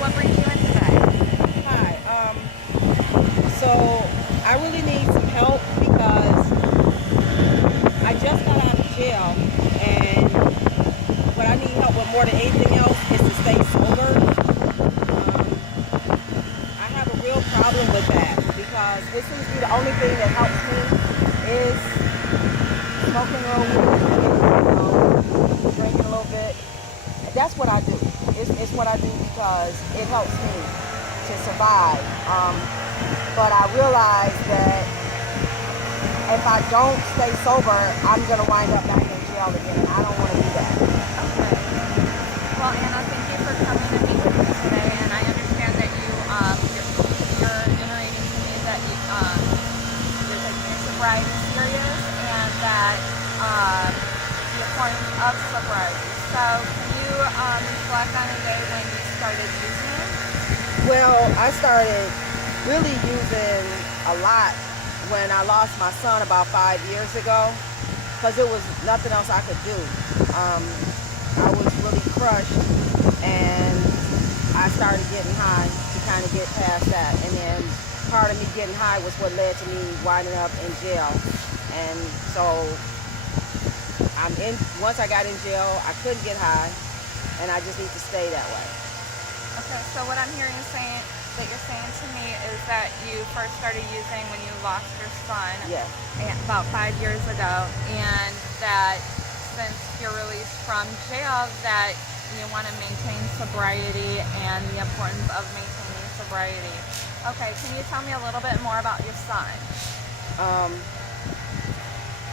what brings you in today? Hi. So I really need some help because I just got out of jail, and what I need help with more than anything else is to stay sober. I have a real problem with that because it seems to be the only thing that helps me is smoking a little weed, drinking a little bit. That's what I do. It's what I do because it helps me to survive. But I realize that if I don't stay sober, I'm going to wind up back in jail again, and I don't want to do that. Okay. Well, Anna, thank you for coming to meet with me today, and I understand that you're iterating to me that you're taking your sobriety serious and that the importance of sobriety. So, can you reflect on a day when you started using? Well, I started really using a lot when I lost my son about 5 years ago because it was nothing else I could do. I was really crushed, and I started getting high to kind of get past that. And then part of me getting high was what led to me winding up in jail. And so once I got in jail, I couldn't get high, and I just need to stay that way. Okay, so what I'm hearing that you're saying to me is that you first started using when you lost your son. Yes. About 5 years ago, and that since you're released from jail that you want to maintain sobriety and the importance of maintaining sobriety. Okay, can you tell me a little bit more about your son?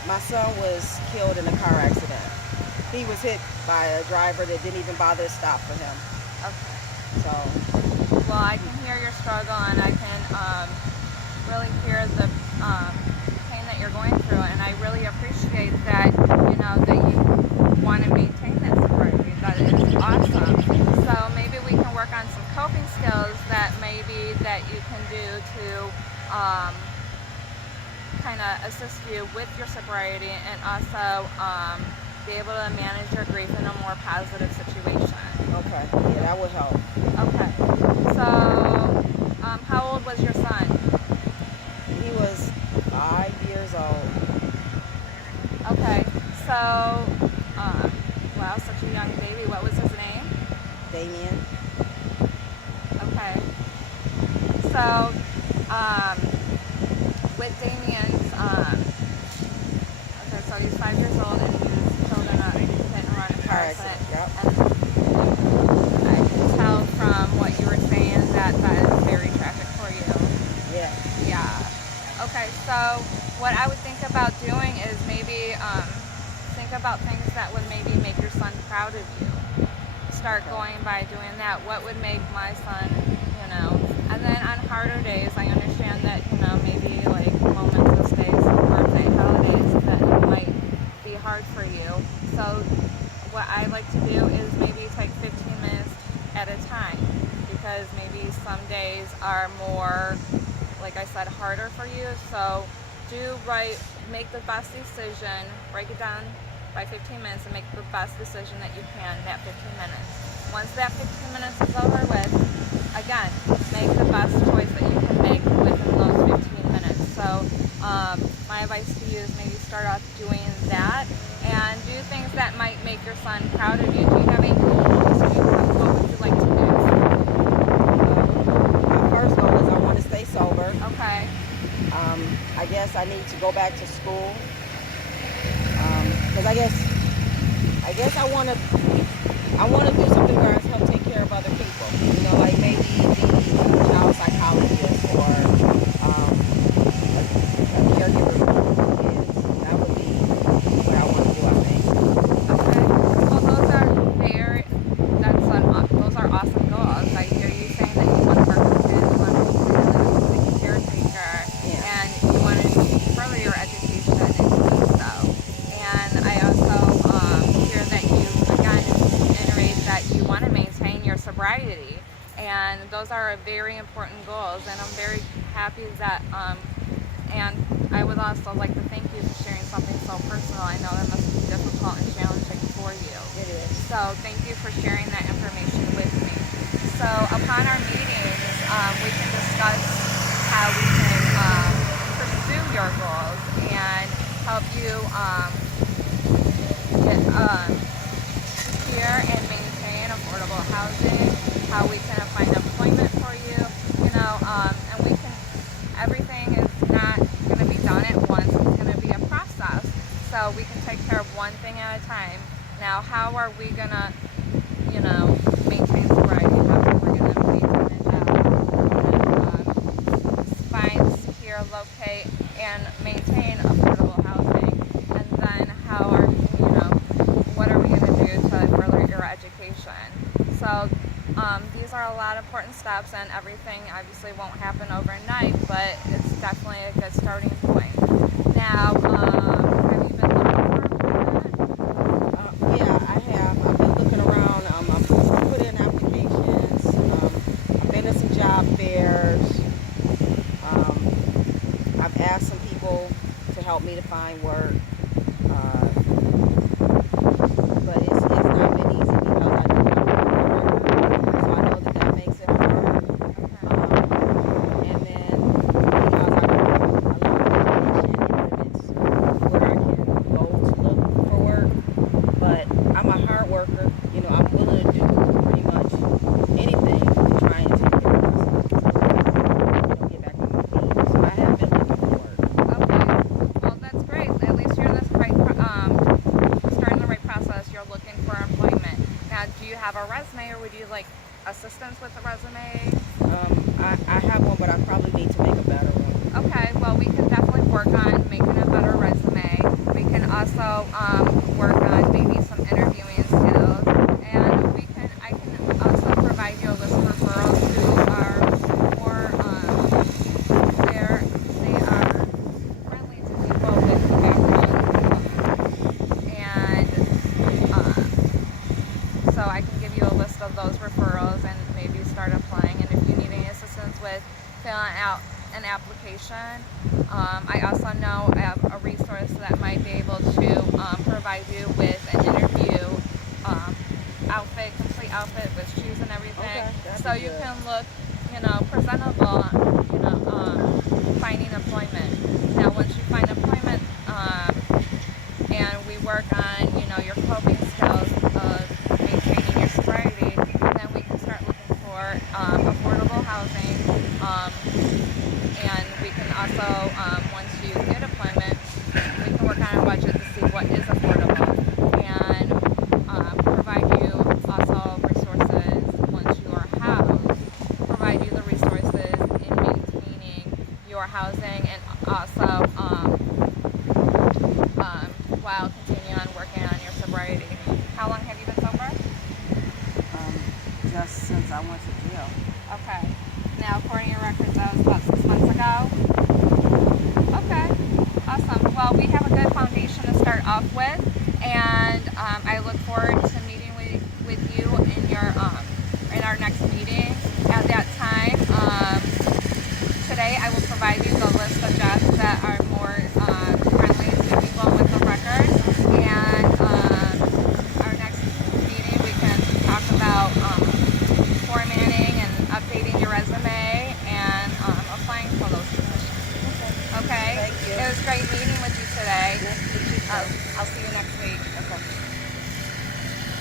My son was killed in a car accident. He was hit by a driver that didn't even bother to stop for him. Okay. So, Well, I can hear your struggle, and I can really hear the pain that you're going through, and I really appreciate that, that you want to maintain that sobriety. That is awesome. So maybe we can work on some coping skills that you can do to kind of assist you with your sobriety and also be able to manage your grief in a more positive situation. okay, yeah, that would help. Okay. So, how old was your son? He was 5 years old. Okay. So, wow, such a young baby. What was his name? Damien. Okay. So, with Damien's, okay, so he's 5 years old and he was killed in a hit and run car accident. Yep. And I can tell from what you were saying that is very tragic for you. Yeah. Yeah. Okay, so what I would think about doing is maybe think about things that would maybe make your son proud of you. Start going by doing that. What would make my son, and then on harder days, I understand that, maybe like momentous days, birthday, holidays, that it might be hard for you. So what I like to do is maybe take 15 minutes at a time, because maybe some days are more, like I said, harder for you. So make the best decision, break it down by 15 minutes and make the best decision that you can in that 15 minutes. Once that 15 minutes is over with, again, make the best choice that you can make within those 15 minutes. So my advice to you is maybe start off doing that and do things that might make your son proud of you. Do you have any goals? What would you like to do? My first goal is I want to stay sober. Okay. I guess I need to go back to school. Because I guess I want to do something where I help take care of other people. Like maybe be a child psychologist or a caregiver for kids. That would be what I want to do, I think. Okay. Well, those are awesome goals. I hear you saying that you want to work with kids, you want to be a caretaker, Yeah. and you want to further your education and to do so. And I also hear that you, again, iterate that you want to maintain your sobriety. And those are very important goals, and I'm very happy that, and I would also like to thank you for sharing something so personal. I know that must be difficult and challenging for you. It is. So thank you for sharing that information with me. So upon our meetings, we can discuss how we can pursue your goals and help you secure and maintain affordable housing, how we can find employment for you, and we can, everything is not going to be done at once, it's going to be a process. So we can take care of one thing at a time. Now, how are we going to, maintain sobriety? How are we going to maintain a job? Find, secure, locate, and maintain affordable housing. And then what are we going to do to further your education? So these are a lot of important steps, and everything obviously won't happen overnight, but it's definitely a good starting point. Now, have you been looking for employment? Yeah, I have. I've been looking around. I've put in applications. I've been to some job fairs. I've asked some people to help me to find work. But it's not been easy because I don't know work. So I know that makes it hard. And then because I love education and limits where I can go to look for work. But I'm a hard worker. I'm willing to do pretty much anything to try and take care of myself. Get back on my feet. So I have been looking for work. Okay. Well, that's great. At least you're in this starting the right process. You're looking for employment. Now, do you have a resume, or would you like assistance with the resume? I have one, but I probably need to make a better one. Okay. Well, we can definitely work on making a better resume. We can also work on maybe some interviewing skills, and I can also provide you a list of referrals who are more they are friendly to people with background, and so I can give you a list of those referrals and maybe start applying. And if you need any assistance with filling out an application, I also know a resource that might be able to provide you with an interview complete outfit with shoes and everything, Okay, so you can look, presentable, finding employment. Now, once you find employment, and we work on, your coping skills of maintaining your sobriety, then we can start looking for affordable housing, and we can also, once you get employment, we can work on a budget to see what is affordable, and provide you also resources once you are housed, provide you the resources in maintaining your housing, and also while continuing on working on your sobriety. How long have you been sober? Just since I went to jail. Okay. Now, according to your records, that was about 6 months ago? Okay. Awesome. Well, we have a good foundation to start off with, and I look forward to